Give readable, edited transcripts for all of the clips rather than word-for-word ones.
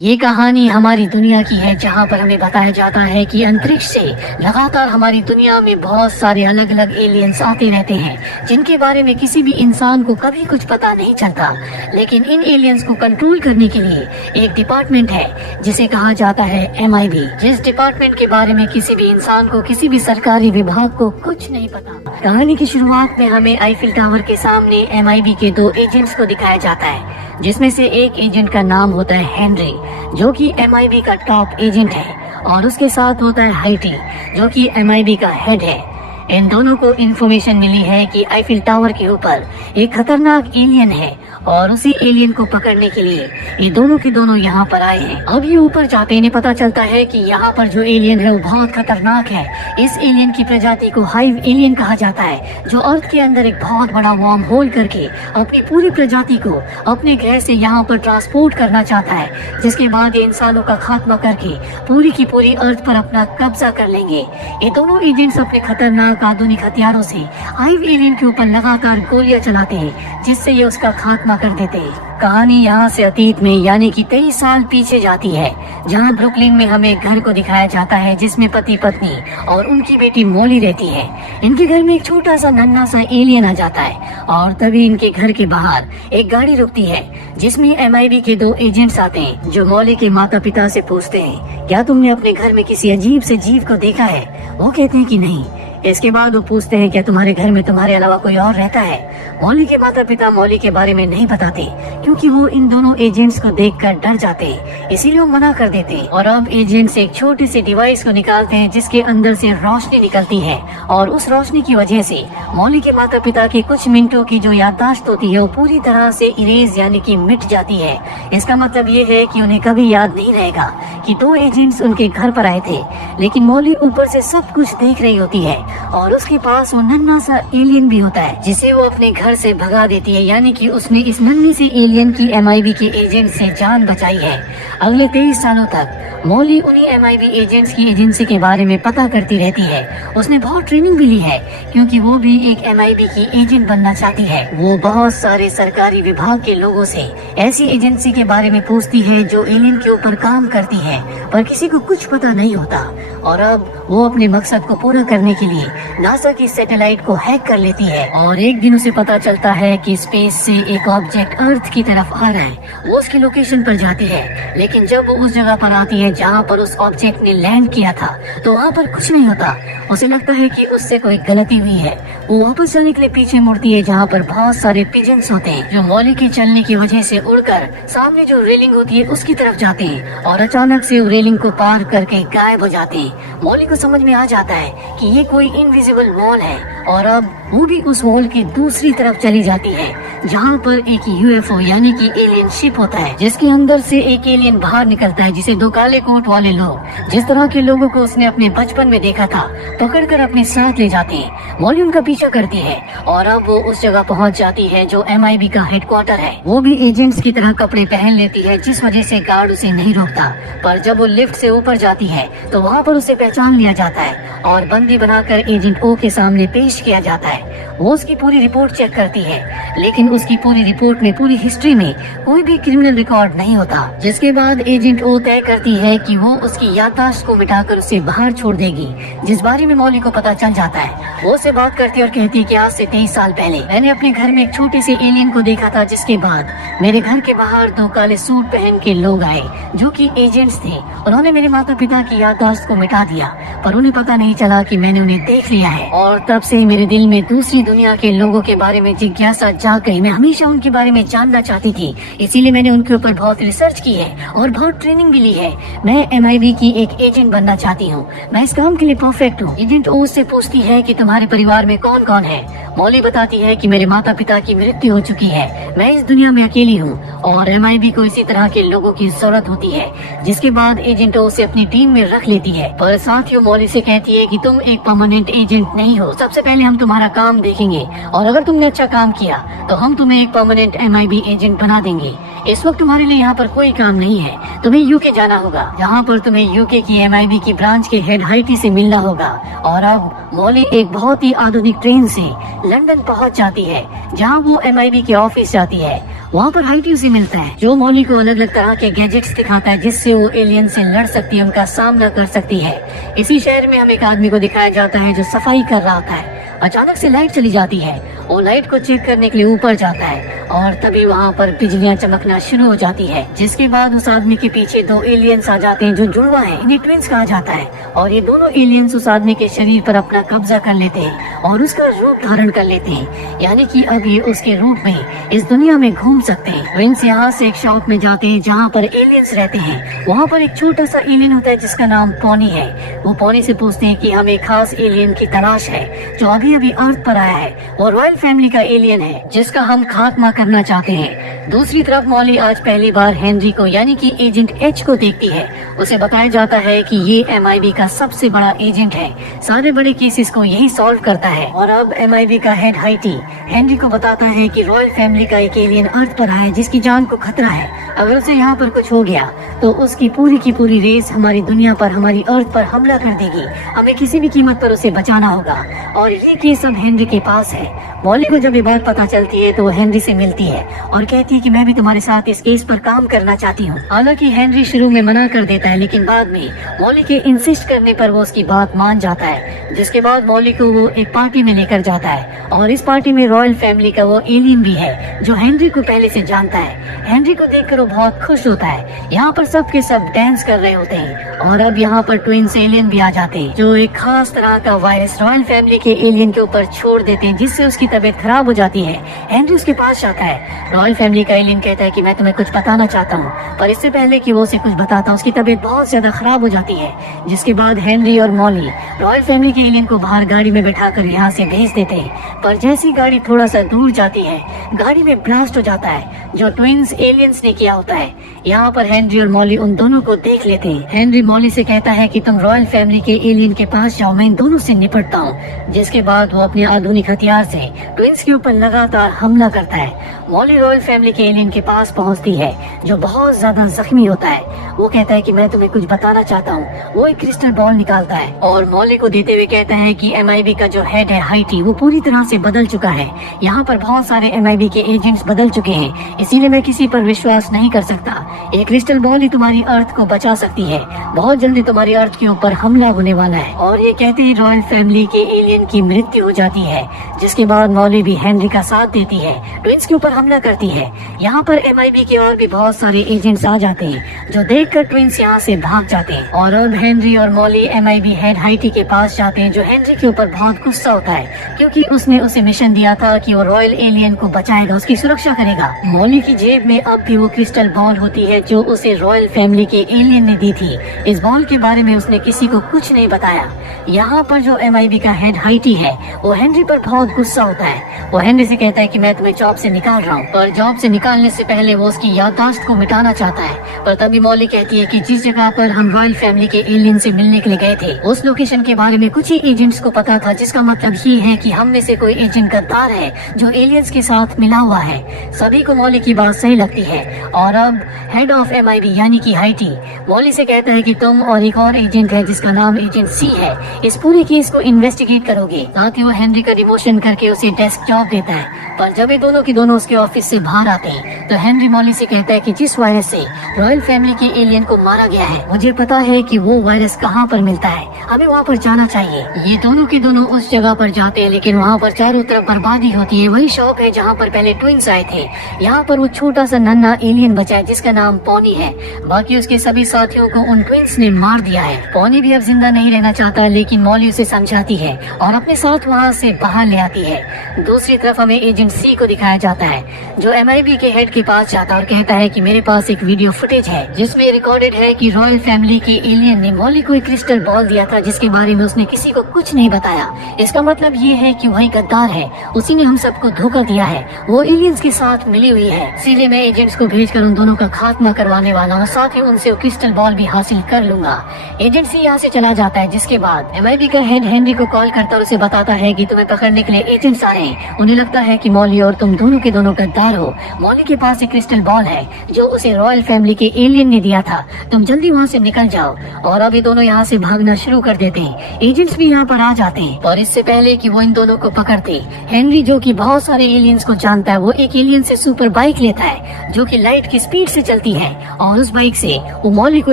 ये कहानी हमारी दुनिया की है, जहाँ पर हमें बताया जाता है कि अंतरिक्ष से लगातार हमारी दुनिया में बहुत सारे अलग अलग एलियंस आते रहते हैं, जिनके बारे में किसी भी इंसान को कभी कुछ पता नहीं चलता। लेकिन इन एलियंस को कंट्रोल करने के लिए एक डिपार्टमेंट है जिसे कहा जाता है MIB, जिस डिपार्टमेंट के बारे में किसी भी इंसान को, किसी भी सरकारी विभाग को कुछ नहीं पता। कहानी की शुरुआत में हमें आईफिल टावर के सामने MIB के 2 एजेंट्स को दिखाया जाता है, जिसमें से एक एजेंट का नाम होता है हेनरी, जो कि MIB का टॉप एजेंट है, और उसके साथ होता है हाइटी, जो कि MIB का हेड है। इन दोनों को इन्फॉर्मेशन मिली है कि आईफिल टावर के ऊपर एक खतरनाक एलियन है, और उसी एलियन को पकड़ने के लिए ये दोनों के दोनों यहाँ पर आए हैं। अब ये ऊपर जाते इन्हें पता चलता है कि यहाँ पर जो एलियन है वो बहुत खतरनाक है। इस एलियन की प्रजाति को हाइव एलियन कहा जाता है, जो अर्थ के अंदर एक बहुत बड़ा वार्म होल करके अपनी पूरी प्रजाति को अपने ग्रह से यहाँ पर ट्रांसपोर्ट करना चाहता है, जिसके बाद ये इंसानों का खात्मा करके पूरी की पूरी अर्थ पर अपना कब्जा कर लेंगे। ये दोनों एजेंट्स अपने खतरनाक आधुनिक हथियारों से हाइव एलियन के ऊपर लगातार गोलियां चलाते हैं, जिससे ये उसका खात्मा कर देते हैं। कहानी यहाँ से अतीत में यानी कि 23 साल पीछे जाती है, जहाँ ब्रुकलिन में हमें एक घर को दिखाया जाता है, जिसमें पति पत्नी और उनकी बेटी मॉली रहती है। इनके घर में एक छोटा सा नन्हा सा एलियन आ जाता है, और तभी इनके घर के बाहर एक गाड़ी रुकती है, जिसमें MIB के 2 एजेंट्स आते हैं, जो मॉली के माता पिता से पूछते हैं, क्या तुमने अपने घर में किसी अजीब से जीव को देखा है? वो कहते हैं कि नहीं। इसके बाद वो पूछते हैं, क्या तुम्हारे घर में तुम्हारे अलावा कोई और रहता है? मॉली के माता पिता मॉली के बारे में नहीं बताते, क्योंकि वो इन दोनों एजेंट्स को देखकर डर जाते हैं, इसीलिए वो मना कर देते हैं। और अब एजेंट्स एक छोटी सी डिवाइस को निकालते हैं, जिसके अंदर से रोशनी निकलती है, और उस रोशनी की वजह से मॉली के माता पिता की कुछ मिनटों की जो याददाश्त होती है वो पूरी तरह से इरेज यानी कि मिट जाती है। इसका मतलब ये है कि उन्हें कभी याद नहीं रहेगा कि 2 एजेंट्स उनके घर पर आए थे। लेकिन मॉली ऊपर से सब कुछ देख रही होती है, और उसके पास वो नन्हा सा एलियन भी होता है, जिसे वो अपने घर से भगा देती है, यानी कि उसने इस नन्ही सी एलियन की MIB के एजेंट से जान बचाई है। अगले 23 सालों तक मॉली उन्हीं MIB एजेंट्स की एजेंसी के बारे में पता करती रहती है। उसने बहुत ट्रेनिंग भी ली है, क्योंकि वो भी एक MIB की एजेंट बनना चाहती है। वो बहुत सारे सरकारी विभाग के लोगों से ऐसी एजेंसी के बारे में पूछती है जो एलियन के ऊपर काम करती है, पर किसी को कुछ पता नहीं होता। और अब वो अपने मकसद को पूरा करने के लिए नासा की सैटेलाइट को हैक कर लेती है, और एक दिन उसे पता चलता है कि स्पेस से एक ऑब्जेक्ट अर्थ की तरफ आ रहा है। वो उसकी लोकेशन पर जाती है, लेकिन जब वो उस जगह पर आती है जहाँ पर उस ऑब्जेक्ट ने लैंड किया था, तो वहाँ पर कुछ नहीं होता। उसे लगता है कि उससे कोई गलती हुई है। वो वापस चलने के लिए पीछे मुड़ती है, जहाँ पर बहुत सारे पिजन्स होते हैं, जो मॉली के चलने की वजह से उड़कर सामने जो रेलिंग होती है उसकी तरफ जाते हैं, और अचानक से वो रेलिंग को पार करके गायब हो जाते हैं। मॉली को समझ में आ जाता है कि ये कोई इनविजिबल वॉल है, और अब वो भी उस वॉल की दूसरी तरफ चली जाती है, जहाँ पर एक UFO यानी कि एलियन शिप होता है, जिसके अंदर से एक एलियन बाहर निकलता है, जिसे 2 काले कोट वाले लोग, जिस तरह के लोगों को उसने अपने बचपन में देखा था, पकड़कर अपने साथ ले जाते हैं। मॉली उनका पीछा करती है, और अब वो उस जगह पहुंच जाती है जो MIB का हेडक्वार्टर है। वो भी एजेंट्स की तरह कपड़े पहन लेती है, जिस वजह से गार्ड उसे नहीं रोकता। पर जब वो लिफ्ट से ऊपर जाती है, तो वहाँ पर उसे पहचान लिया जाता है, और बंदी बनाकर एजेंट O के सामने पेश किया जाता है। वो उसकी पूरी रिपोर्ट चेक करती है, लेकिन उसकी पूरी रिपोर्ट में, पूरी हिस्ट्री में कोई भी क्रिमिनल रिकॉर्ड नहीं होता। जिसके बाद एजेंट O तय करती है कि वो उसकी याददाश्त को मिटाकर उसे बाहर छोड़ देगी, जिस बारे में मॉली को पता चल जाता है। वो उससे बात करती है और कहती है कि आज से 23 साल पहले मैंने अपने घर में एक छोटे से एलियन को देखा था, जिसके बाद मेरे घर के बाहर 2 काले सूट पहन के लोग आए, जो कि एजेंट्स थे। उन्होंने मेरे माता पिता की याददाश्त को मिटा दिया, पर उन्हें पता नहीं चला कि मैंने उन्हें देख लिया है। और तब से मेरे दिल में दूसरी दुनिया के लोगों के बारे में जिज्ञासा जाग गई। मैं हमेशा उनके बारे में जानना चाहती थी, इसीलिए मैंने उनके ऊपर बहुत रिसर्च की है और बहुत ट्रेनिंग भी ली है। मैं MIB की एक एजेंट बनना चाहती हूँ। मैं इस काम के लिए परफेक्ट हूँ। एजेंट O से पूछती है कि तुम्हारे परिवार में कौन कौन है? मॉली बताती है कि मेरे माता पिता की मृत्यु हो चुकी है, मैं इस दुनिया में अकेली हूँ, और MIB को इसी तरह के लोगों की जरूरत होती है। जिसके बाद एजेंट O से अपनी टीम में रख लेती है, पर साथ ही मॉली से कहती है कि तुम एक परमानेंट एजेंट नहीं हो। सबसे पहले हम तुम्हारा काम देखेंगे, और अगर तुमने अच्छा काम किया तो हम तुम्हें एक परमानेंट MIB एजेंट बना देंगे। इस वक्त तुम्हारे लिए यहाँ पर कोई काम नहीं है, तुम्हें UK जाना होगा, जहाँ पर तुम्हें UK की MIB की ब्रांच के हेड हाइटी से मिलना होगा। और अब मॉली एक बहुत ही आधुनिक ट्रेन से लंदन पहुँच जाती है, जहाँ वो MIB के ऑफिस जाती है, वहाँ पर हाइटी उसे मिलता है, जो मॉली को अलग अलग तरह के गैजेट्स दिखाता है जिससे वो एलियन से लड़ सकती है, उनका सामना कर सकती है। इसी शहर में हमें एक आदमी को दिखाया जाता है जो सफाई कर रहा होता है। अचानक से लाइट चली जाती है, वो लाइट को चेक करने के लिए ऊपर जाता है और तभी वहाँ पर बिजलियाँ चमकना शुरू हो जाती है, जिसके बाद उस आदमी के पीछे दो एलियंस आ जाते हैं जो जुड़वा हैं, इन्हें ट्विंस कहा जाता है। और ये दोनों एलियंस उस आदमी के शरीर पर अपना कब्जा कर लेते हैं और उसका रूप धारण कर लेते हैं, यानी कि अब ये उसके रूप में इस दुनिया में घूम सकते हैं। ट्विंस यहाँ से एक शॉप में जाते हैं जहाँ पर एलियंस रहते हैं। वहाँ पर एक छोटा सा एलियन होता है जिसका नाम पॉनी है। वो पॉनी से पूछते हैं कि हमें खास एलियन की तलाश है जो अभी अभी अर्थ पर आया है। वो रॉयल फैमिली का एलियन है जिसका हम खात्मा करना चाहते हैं। दूसरी तरफ मॉली आज पहली बार हेनरी को यानी कि एजेंट एच को देखती है। उसे बताया जाता है कि ये MIB का सबसे बड़ा एजेंट है, सारे बड़े केसेस को यही सॉल्व करता है। और अब MIB का हेड हाइटी हेनरी को बताता है कि रॉयल फैमिली का एक एलियन अर्थ पर आया है जिसकी जान को खतरा है। अगर उसे यहाँ पर कुछ हो गया तो उसकी पूरी की पूरी रेस हमारी दुनिया पर, हमारी अर्थ पर हमला कर देगी। हमें किसी भी कीमत पर उसे बचाना होगा। और ये केस अब हेनरी के पास है। मॉली को जब ये बात पता चलती है तो वो हेनरी से मिलती है और कहती है कि मैं भी तुम्हारे साथ इस केस पर काम करना चाहती हूँ। हालांकि हेनरी शुरू में मना कर देता है, लेकिन बाद में मॉली के इंसिस्ट करने पर वो उसकी बात मान जाता है, जिसके बाद मॉली को वो एक पार्टी में लेकर जाता है। और इस पार्टी में रॉयल फैमिली का वो एलियन भी है जो हेनरी को पहले से जानता है। हेनरी को देखकर वो बहुत खुश होता है। यहाँ पर सब के सब डांस कर रहे होते हैं और अब यहाँ पर ट्विंस एलियन भी आ जाते हैं जो एक खास तरह का वायरस रॉयल फैमिली के एलियन के ऊपर छोड़ देते हैं, जिससे उसकी तबीयत खराब हो जाती है। हेनरी उसके पास जाता है। रॉयल फैमिली का एलियन कहता है कि मैं तुम्हें कुछ बताना चाहता हूँ, पर इससे पहले कि वो उसे कुछ बताता उसकी तबीयत बहुत ज्यादा खराब हो जाती है। जिसके बाद हेनरी और मॉली रॉयल फैमिली के एलियन को बाहर गाड़ी में बैठाकर यहाँ से भेज देते हैं। पर जैसी गाड़ी थोड़ा सा दूर जाती है, गाड़ी में ब्लास्ट हो जाता है जो ट्विंस एलियंस ने किया होता है। यहाँ पर हेनरी और मॉली उन दोनों को देख लेते हैं। हेनरी मॉली से कहता है कि तुम रॉयल फैमिली के एलियन के पास जाओ, मैं इन दोनों से निपटता हूँ। जिसके बाद वो अपने आधुनिक हथियार से ट्विंस के ऊपर लगातार हमला करता है। मॉली रॉयल फैमिली के एलियन के पास पहुंचती है जो बहुत ज्यादा जख्मी होता है। वो कहता है कि मैं तुम्हें कुछ बताना चाहता हूँ। वो एक क्रिस्टल बॉल निकालता है और मॉली को देते हुए कहता है कि MIB का जो हेड है हाइटी वो पूरी तरह से बदल चुका है। यहाँ पर बहुत सारे MIB के एजेंट्स बदल चुके हैं, इसीलिए मैं किसी पर विश्वास नहीं कर सकता। एक क्रिस्टल बॉल ही तुम्हारी अर्थ को बचा सकती है। बहुत जल्दी तुम्हारी अर्थ के ऊपर हमला होने वाला है। और ये कहते ही रॉयल फैमिली के एलियन की मृत्यु हो जाती है। जिसके बाद मॉली भी हेनरी का साथ देती है, ट्विंस के ऊपर हमला करती है। यहाँ पर MIB के और भी बहुत सारे एजेंट्स आ जाते हैं जो देखकर ट्विंस यहाँ से भाग जाते हैं। और अब हेनरी और मॉली MIB हेड हाइटी के पास जाते हैं जो हेनरी के ऊपर बहुत गुस्सा होता है क्योंकि उसने उसे मिशन दिया था कि वो रॉयल एलियन को बचाएगा, उसकी सुरक्षा करेगा। मॉली की जेब में अब भी वो क्रिस्टल बॉल होती है जो उसे रॉयल फैमिली के एलियन ने दी थी। इस बॉल के बारे में उसने किसी को कुछ नहीं बताया। यहाँ पर जो MIB का हेड हाइटी है वो हेनरी पर बहुत गुस्सा होता है। वो हेनरी से कहता है कि मैं तुम्हें जॉब से निकाल रहा हूँ, पर जॉब से निकालने से पहले वो उसकी याददाश्त को मिटाना चाहता है। पर तभी मॉली कहती है कि जिस जगह पर हम रॉयल फैमिली के एलियन से मिलने के लिए गए थे उस लोकेशन के बारे में कुछ ही एजेंट्स को पता था, जिसका मतलब ये है कि हम में से कोई एजेंट गद्दार है जो एलियंस के साथ मिला हुआ है। सभी को मॉली की बात सही लगती है और अब हेड ऑफ MIB यानी कि हाइटी मॉली से कहता है कि तुम और एक और एजेंट है जिसका नाम एजेंट C है, इस पूरे केस को इन्वेस्टिगेट करोगे। साथ ही वो हेनरी का डिमोशन करके उसे डेस्क जॉब देता है। पर जब ये दोनों की दोनों उसके ऑफिस से बाहर आते हैं तो हेनरी मॉली से कहता है कि जिस वायरस से रॉयल फैमिली के एलियन को मारा गया है मुझे पता है कि वो वायरस कहाँ पर मिलता है, हमें वहाँ पर जाना चाहिए। ये दोनों के दोनों उस जगह पर जाते हैं, लेकिन वहाँ पर चारों तरफ बर्बादी होती है। वही शॉप है जहाँ पर पहले ट्विंस आए थे। यहाँ पर वो छोटा सा नन्हा एलियन बचा है जिसका नाम पॉनी है। बाकी उसके सभी साथियों को उन ट्विंस ने मार दिया है। पॉनी भी अब जिंदा नहीं रहना चाहता, लेकिन मॉली उसे समझाती है और अपने साथ वहाँ से बाहर ले आती है। दूसरी तरफ हमें एजेंट C को दिखाया जाता है जो MIB के हेड के पास जाता है और कहता है कि मेरे पास एक वीडियो फुटेज है जिसमें रिकॉर्डेड है कि रॉयल फैमिली के एलियन ने मॉली को एक क्रिस्टल बॉल दिया था जिसके बारे में उसने किसी को कुछ नहीं बताया। इसका मतलब ये है कि वही गद्दार है, उसी ने हम सबको धोखा दिया है, वो एलियंस के साथ मिली हुई है। इसीलिए मैं एजेंट्स को भेजकर उन दोनों का खात्मा करवाने वाला हूँ, साथ ही उनसे वो क्रिस्टल बॉल भी हासिल कर लूंगा। एजेंट C यहाँ से चला जाता है, जिसके बाद MIB का हेड हेनरी को कॉल करता और उसे बताता है कि तुम्हें पकड़ने के लिए एजेंट्स आ रहे हैं। उन्हें लगता है कि मॉली और तुम दोनों के दोनों गद्दार हो। मॉली के पास एक क्रिस्टल बॉल है जो उसे रॉयल फैमिली के एलियन ने दिया लिया था, तुम जल्दी वहाँ से निकल जाओ। और अब ये दोनों यहाँ से भागना शुरू कर देते हैं। एजेंट्स भी यहाँ पर आ जाते हैं और इससे पहले कि वो इन दोनों को पकड़ते, हेनरी जो कि बहुत सारे एलियंस को जानता है, वो एक एलियन से सुपर बाइक लेता है जो कि लाइट की स्पीड से चलती है और उस बाइक से वो मॉली को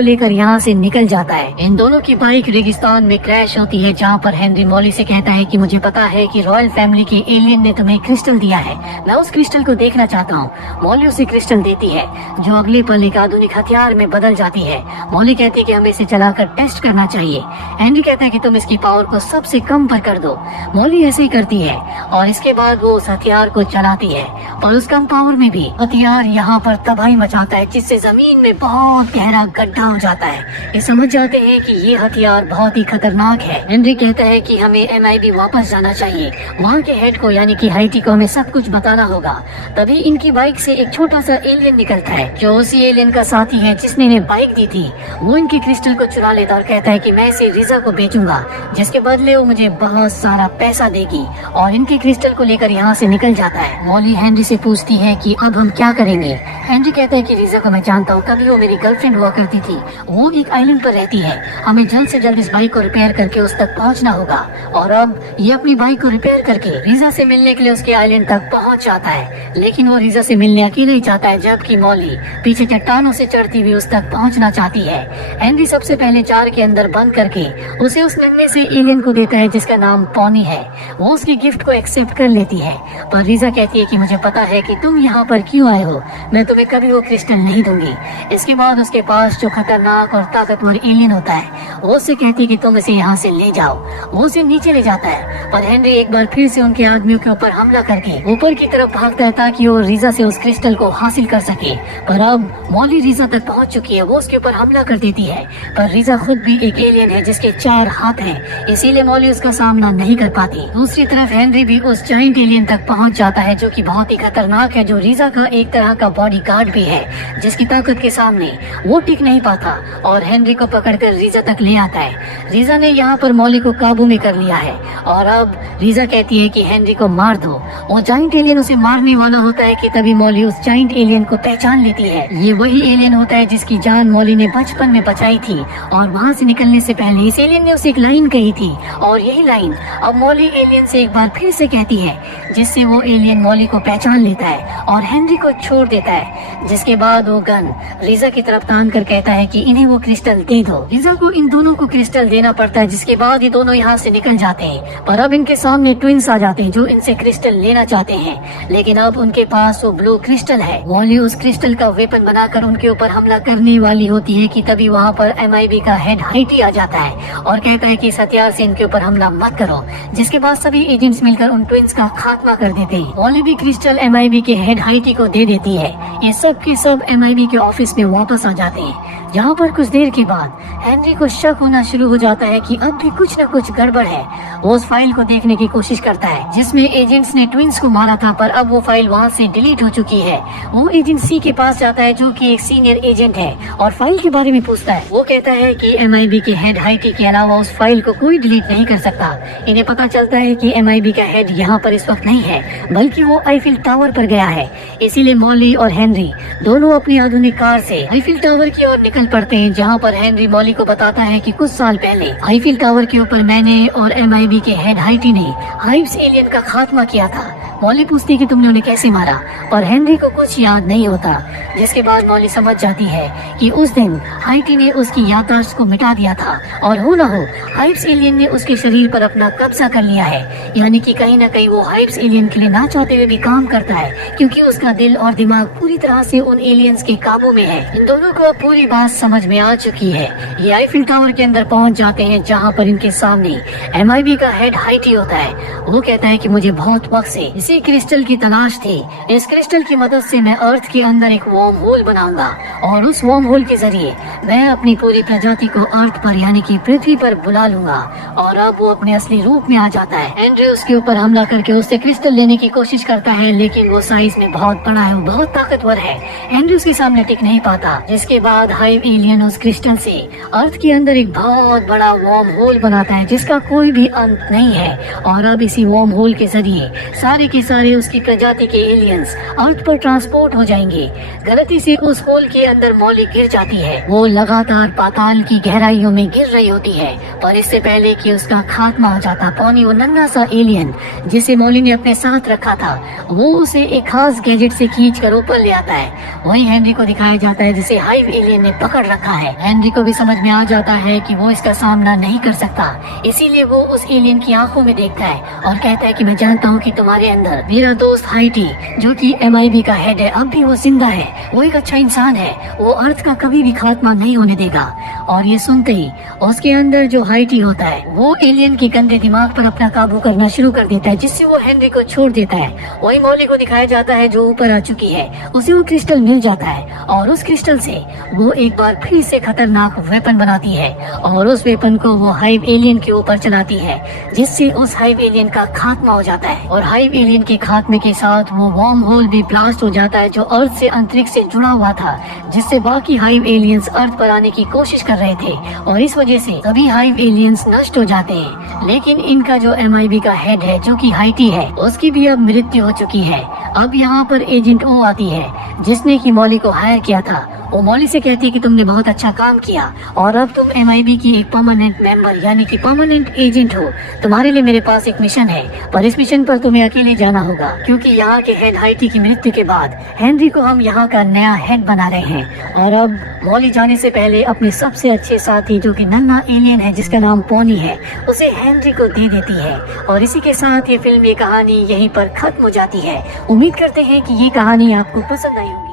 लेकर यहाँ से निकल जाता है। इन दोनों की बाइक रेगिस्तान में क्रैश होती है, जहाँ पर हेनरी मॉली से कहता है कि मुझे पता है कि रॉयल फैमिली के एलियन ने तुम्हें क्रिस्टल दिया है, मैं उस क्रिस्टल को देखना चाहता हूँ। मॉली उसे क्रिस्टल देती है जो अगले पल एक आधुनिक हथियार में बदल जाती है। मॉली कहती है कि हमें इसे चलाकर टेस्ट करना चाहिए। हेनरी कहता है कि तुम इसकी पावर को सबसे कम पर कर दो। मॉली ऐसे ही करती है और इसके बाद वो उस हथियार को चलाती है और उस कम पावर में भी हथियार यहाँ पर तबाही मचाता है, जिससे जमीन में बहुत गहरा गड्ढा हो जाता है। ये समझ जाते हैं कि ये हथियार बहुत ही खतरनाक है। हेनरी कहता है कि हमें MIB वापस जाना चाहिए, वहाँ के हेड को यानी कि हाइटी को हमें सब कुछ बताना होगा। तभी इनकी बाइक से एक छोटा सा एलियन निकलता है जो उसी एलियन का साथी है जिसने इन्हें बाइक दी थी। वो इनके क्रिस्टल को चुरा लेता और कहता है कि मैं इसे रिजा को बेचूंगा, जिसके बदले वो मुझे बहुत सारा पैसा देगी, और इनके क्रिस्टल को लेकर यहाँ से निकल जाता है। मॉली हेनरी से पूछती है कि अब हम क्या करेंगे। हेनरी कहता है कि रिजा को मैं जानता हूँ, कभी वो मेरी गर्लफ्रेंड हुआ करती थी, वो एक आइलैंड पर रहती है, हमें जल्द से जल्द इस बाइक को रिपेयर करके उस तक पहुँचना होगा। और अब ये अपनी बाइक को रिपेयर करके रिजा से मिलने के लिए उसके आइलैंड तक पहुँच जाता है, लेकिन वो रिजा से मिलने अकेले ही चाहता है, जबकि मॉली पीछे चट्टानों से चढ़ती हुई उस तक पहुँचना चाहती है। हेनरी सबसे पहले जार के अंदर बंद करके उसे उस नन्हे से एलियन को देता है जिसका नाम पॉनी है। वो उसकी गिफ्ट को एक्सेप्ट कर लेती है, पर रिजा कहती है कि मुझे पता है कि तुम यहाँ पर क्यों आए हो, मैं तुम्हें कभी वो क्रिस्टल नहीं दूंगी। इसके बाद उसके पास जो खतरनाक और ताकतवर एलियन होता है वो उससे कहती है कि तुम इसे यहाँ से ले जाओ। वो उसे नीचे ले जाता है, पर हेनरी एक बार फिर से उनके आदमियों के ऊपर हमला करके ऊपर की तरफ भागता है ताकि वो रिजा से उस क्रिस्टल को हासिल कर सके। पर अब मॉली रिजा तक पहुँच चुकी है, वो उसके ऊपर हमला कर देती है, पर रिजा खुद भी एक एलियन है जिसके 4 हाथ हैं, इसीलिए मॉली उसका सामना नहीं कर पाती। दूसरी तरफ हेनरी भी उस जाइंट एलियन तक पहुंच जाता है जो कि बहुत ही खतरनाक है, जो रिजा का एक तरह का बॉडीगार्ड भी है, जिसकी ताकत के सामने वो टिक नहीं पाता और हेनरी को पकड़कर रिजा तक ले आता है। रिजा ने यहाँ पर मॉली को काबू में कर लिया है और अब रिजा कहती है कि हेनरी को मार दो। वो जाइंट एलियन उसे मारने वाला होता है कि तभी मॉली उस जाइंट एलियन को पहचान लेती है। ये वही एलियन होता है जिसकी जान मॉली ने बचपन में बचाई थी, और वहाँ से निकलने से पहले इस एलियन ने उसे एक लाइन कही थी, और यही लाइन अब मॉली एलियन से एक बार फिर से कहती है, जिससे वो एलियन मॉली को पहचान लेता है और हेनरी को छोड़ देता है। जिसके बाद वो गन रिजा की तरफ तान कर कहता है कि इन्हें वो क्रिस्टल दे दो। रिजा को इन दोनों को क्रिस्टल देना पड़ता है, जिसके बाद ये दोनों यहाँ से निकल जाते हैं। पर अब इनके सामने ट्विंस आ जाते हैं जो इनसे क्रिस्टल लेना चाहते हैं, लेकिन अब उनके पास वो ब्लू क्रिस्टल है। मॉली उस क्रिस्टल का वेपन बनाकर उनके ऊपर हमला करने वाली होती है कि तभी वहाँ पर MIB का हेड हाइटी आ जाता है और कहता है कि इस हथियार से इनके ऊपर हमला मत करो। जिसके बाद सभी एजेंट्स मिलकर उन ट्विंस का खात्मा कर देते हैं। मॉली भी क्रिस्टल MIB के हेड हाइटी को दे देती है। ये सब के सब MIB के ऑफिस में वापस आ जाते हैं, जहाँ पर कुछ देर के बाद हेनरी को शक होना शुरू हो जाता है कि अब भी कुछ न कुछ गड़बड़ है। वो उस फाइल को देखने की कोशिश करता है जिसमें एजेंट्स ने ट्विंस को मारा था, पर अब वो फाइल वहाँ से डिलीट हो चुकी है। वो एजेंट सी के पास जाता है जो कि एक सीनियर एजेंट है और फाइल के बारे में पूछता है। वो कहता है कि MIB के हेड हाइटी के अलावा उस फाइल को कोई डिलीट नहीं कर सकता। इन्हें पता चलता है कि MIB का हेड यहाँ पर इस वक्त नहीं है, बल्कि वो आईफिल टावर पर गया है। इसीलिए मॉली और हेनरी दोनों अपनी आधुनिक कार से आईफिल टावर की ओर निकल पड़ते हैं, जहाँ पर हेनरी मॉली को बताता है कि कुछ साल पहले आईफिल टावर के ऊपर मैंने और MIB के हेड हाइटी ने हाइब्स एलियन का खात्मा किया था। मॉली पूछती है कि तुमने उन्हें कैसे मारा, और हेनरी को कुछ याद नहीं होता। जिसके बाद मॉली समझ जाती है कि उस दिन हाइटी ने उसकी याददाश्त को मिटा दिया था, और हो ना हो हाइब्स एलियन ने उसके शरीर पर अपना कब्जा कर लिया है। यानी कि कहीं ना कहीं वो हाइब्स एलियन के लिए ना चाहते हुए भी काम करता है, क्योंकि उसका दिल और दिमाग पूरी तरह से उन एलियंस के काबू में है। इन दोनों को पूरी बात समझ में आ चुकी है। ये आईफिल टावर के अंदर पहुंच जाते हैं, जहां पर इनके सामने MIB का हेड हाइटी होता है। वो कहता है कि मुझे बहुत वक्त से इसी क्रिस्टल की तलाश थी। इस क्रिस्टल की मदद से मैं अर्थ के अंदर एक वर्म होल बनाऊंगा, और उस वर्म होल के जरिए मैं अपनी पूरी प्रजाति को अर्थ पर यानी कि पृथ्वी पर बुला लूंगा। और अब वो अपने असली रूप में आ जाता है। हेनरी उसके ऊपर हमला करके उससे क्रिस्टल लेने की कोशिश करता है, लेकिन वो साइज में बहुत बड़ा है, वो बहुत ताकतवर है। हेनरी उसके सामने टिक नहीं पाता। जिसके बाद हाइव एलियन उस क्रिस्टल से अर्थ के अंदर एक बहुत बड़ा वार्म होल बनाता है जिसका कोई भी अंत नहीं है। और अब इसी वार्म होल के जरिए सारे के सारे उसकी प्रजाति के एलियंस अर्थ पर ट्रांसपोर्ट हो जाएंगे। गलती से उस होल के अंदर मौली गिर जाती है। वो लगातार पाताल की गहराइयों में गिर रही होती है, पर इससे पहले कि उसका खात्मा हो जाता, पॉनी वो नन्हा सा एलियन जिसे मौली ने अपने साथ रखा था, वो उसे एक खास गैजेट से खींच कर ऊपर ले आता है। वही हेनरी को दिखाया जाता है जिसे हाइव एलियन ने पकड़ रखा है। हेनरी को भी समझ में आ जाता है कि वो इसका सामना नहीं कर सकता, इसीलिए वो उस एलियन की आंखों में देखता है और कहता है कि मैं जानता हूँ कि तुम्हारे अंदर मेरा दोस्त हाइटी, जो कि MIB का हेड है, अब भी वो जिंदा है। वो एक अच्छा इंसान है, वो अर्थ का कभी भी खात्मा नहीं होने देगा। और ये सुनते ही उसके अंदर जो हाइटी होता है वो एलियन के गंदे दिमाग पर अपना काबू करना शुरू कर देता है, जिससे वो हेनरी को छोड़ देता है। वही मौली को दिखाया जाता है जो ऊपर आ चुकी है, उसे वो क्रिस्टल मिल जाता है और उस क्रिस्टल से वो एक बार फिर से खतरनाक वेपन बनाती है और उस वेपन को वो हाइव एलियन के ऊपर चलाती है, जिससे उस हाइव एलियन का खात्मा हो जाता है। और हाइव एलियन के खात्मे के साथ वो वार्म होल भी ब्लास्ट हो जाता है जो अर्थ से अंतरिक्ष से जुड़ा हुआ था, जिससे बाकी हाइव एलियंस अर्थ पर आने की कोशिश कर रहे थे और इस वजह से सभी हाइव एलियंस नष्ट हो जाते हैं। लेकिन इनका जो MIB का हेड है जो कि हाइटी है, उसकी भी अब मृत्यु हो चुकी है। अब यहाँ पर एजेंट ओ आती है जिसने की मौली को हायर किया था। वो मौली से कहती है कि तुमने बहुत अच्छा काम किया और अब तुम MIB की एक परमानेंट मेंबर यानी कि परमानेंट एजेंट हो। तुम्हारे लिए मेरे पास एक मिशन है, पर इस मिशन पर तुम्हें अकेले जाना होगा क्योंकि यहाँ के हेड हाइटी की मृत्यु के बाद हेनरी को हम यहाँ का नया हेड बना रहे हैं। और अब मौली जाने से पहले अपने सबसे अच्छे साथी जो कि नन्हा एलियन है जिसका नाम पॉनी है, उसे हेनरी को दे देती है। और इसी के साथ ये फिल्म, ये कहानी यहीं पर खत्म हो जाती है। उम्मीद करते हैं कि ये कहानी आपको पसंद आई होगी।